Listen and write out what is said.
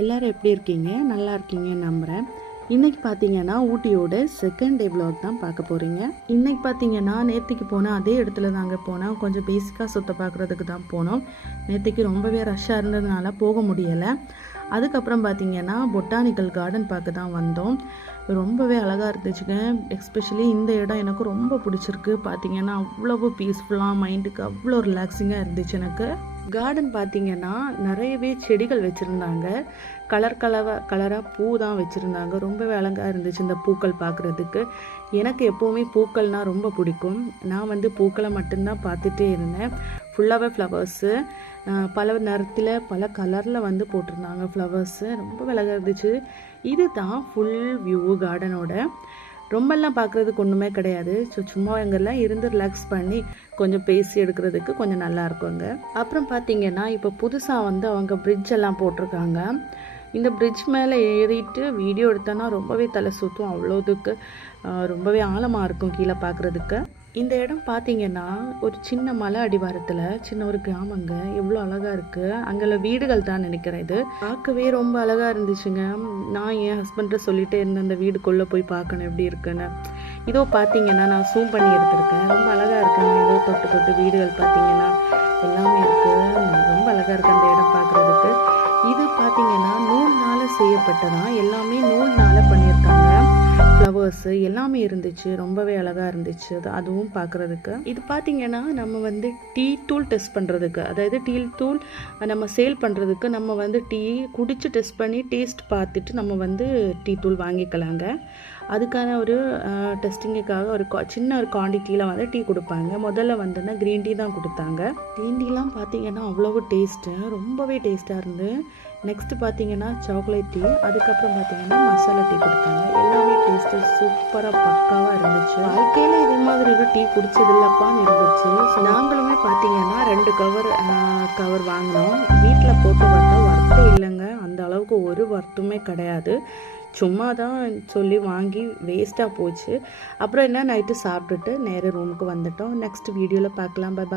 எல்லாரும் எப்படி இருக்கீங்க? நல்லா இருக்கீங்கன்னு நம்புகிறேன். இன்றைக்கி பார்த்தீங்கன்னா ஊட்டியோட செகண்ட் டே விலாக் தான் பார்க்க போகிறீங்க. இன்றைக்கி பார்த்தீங்கன்னா நேற்றுக்கு போனேன், அதே இடத்துல தாங்க போனோம். கொஞ்சம் பேசிக்காக சுற்ற பார்க்குறதுக்கு தான் போனோம். நேற்றுக்கு ரொம்பவே ரஷ்ஷாக இருந்ததுனால போக முடியலை. அதுக்கப்புறம் பார்த்திங்கன்னா பொட்டானிக்கல் கார்டன் பார்க்க தான் வந்தோம். ரொம்பவே அழகாக இருந்துச்சுங்க. எஸ்பெஷலி இந்த இடம் எனக்கு ரொம்ப பிடிச்சிருக்கு. பார்த்திங்கன்னா அவ்வளவு பீஸ்ஃபுல்லாக, மைண்டுக்கு அவ்வளோ ரிலாக்ஸிங்காக இருந்துச்சு எனக்கு. கார்டன் பார்த்திங்கன்னா நிறையவே செடிகள் வச்சுருந்தாங்க. கலராக பூ தான் வச்சுருந்தாங்க. ரொம்பவே அழகாக இருந்துச்சு இந்த பூக்கள் பார்க்குறதுக்கு. எனக்கு எப்போவுமே பூக்கள்னால் ரொம்ப பிடிக்கும். நான் பூக்களை மட்டும்தான் பார்த்துட்டே இருந்தேன். ஃபுல்லாகவே ஃப்ளவர்ஸு, பல நிறத்தில் பல கலரில் போட்டிருந்தாங்க ஃப்ளவர்ஸு. ரொம்ப அழகாக இருந்துச்சு. இது தான் ஃபுல் வியூ கார்டனோட. ரொம்பலாம் பார்க்குறதுக்கு ஒன்றுமே கிடையாது. ஸோ சும்மா எங்கெல்லாம் இருந்து ரிலாக்ஸ் பண்ணி கொஞ்சம் பேசி எடுக்கிறதுக்கு கொஞ்சம் நல்லா இருக்குங்க. அப்புறம் பார்த்திங்கன்னா இப்போ புதுசாக அவங்க பிரிட்ஜ் எல்லாம் போட்டிருக்காங்க. இந்த பிரிட்ஜ் மேலே ஏறிட்டு வீடியோ எடுத்தோன்னா ரொம்பவே தலை சுற்றும். அவ்வளோதுக்கு ரொம்பவே ஆழமாக இருக்கும் கீழே பார்க்குறதுக்கு. இந்த இடம் பார்த்திங்கன்னா ஒரு சின்ன மலை அடிவாரத்தில் சின்ன ஒரு கிராமங்க. எவ்வளோ அழகாக இருக்குது. அங்கே வீடுகள் தான் நினைக்கிறேன். இது பார்க்கவே ரொம்ப அழகாக இருந்துச்சுங்க. நான் என் ஹஸ்பண்ட்டை சொல்லிகிட்டே இருந்தேன் அந்த வீடுக்குள்ளே போய் பார்க்கணும் எப்படி இருக்குன்னு. இதோ பார்த்திங்கன்னா நான் ஜூம் பண்ணி எடுத்திருக்கேன். ரொம்ப அழகாக இருக்குங்க. ஏதோ தொட்டு தொட்டு வீடுகள் பார்த்திங்கன்னா எல்லாமே இருக்குது. ரொம்ப அழகாக இருக்குது அந்த இடம் பார்க்குறதுக்கு. இது பார்த்திங்கன்னா நூல்னால் செய்யப்பட்டதான். எல்லாமே நூல்னால் பண்ணியிருக்காங்க. ஃப்ளவர்ஸு எல்லாமே இருந்துச்சு. ரொம்பவே அழகாக இருந்துச்சு அதுவும் பார்க்குறதுக்கு. இது பார்த்திங்கன்னா நம்ம டீ தூள் டெஸ்ட் பண்ணுறதுக்கு, அதாவது டீ தூள் நம்ம சேல் பண்ணுறதுக்கு நம்ம டீ குடித்து டெஸ்ட் பண்ணி டேஸ்ட் பார்த்துட்டு நம்ம டீ தூள் வாங்கிக்கலாங்க. அதுக்கான ஒரு டெஸ்டிங்குக்காக ஒரு சின்ன ஒரு குவான்டிட்டியில் டீ கொடுப்பாங்க. முதல்ல க்ரீன் டீ தான் கொடுத்தாங்க. க்ரீன் டீலாம் பார்த்திங்கன்னா அவ்வளோ டேஸ்ட்டு, ரொம்பவே டேஸ்ட்டாக இருந்து. நெக்ஸ்ட்டு பார்த்திங்கன்னா சாக்லேட் டீ, அதுக்கப்புறம் பார்த்திங்கன்னா மசாலா டீ கொடுத்தாங்க. எல்லாமே டேஸ்ட்டு சூப்பராக பக்காவாக இருந்துச்சு. வாழ்க்கையில் இதே மாதிரி ஒரு டீ குடிச்சதில்லப்பான்னு இருந்துச்சு. ஸோ நாங்களுமே பார்த்திங்கன்னா 2 கவர் வாங்கினோம். வீட்டில் போட்டு பார்த்தா வர்த்தே இல்லைங்க. அந்த அளவுக்கு ஒரு வர்த்துமே கிடையாது. சும்மா தான் சொல்லி வாங்கி வேஸ்ட்டாக போச்சு. அப்புறம் என்ன நைட்டு சாப்பிட்டுட்டு நேராக ரூமுக்கு வந்துட்டோம். நெக்ஸ்ட் வீடியோவில் பார்க்கலாம். பாய்.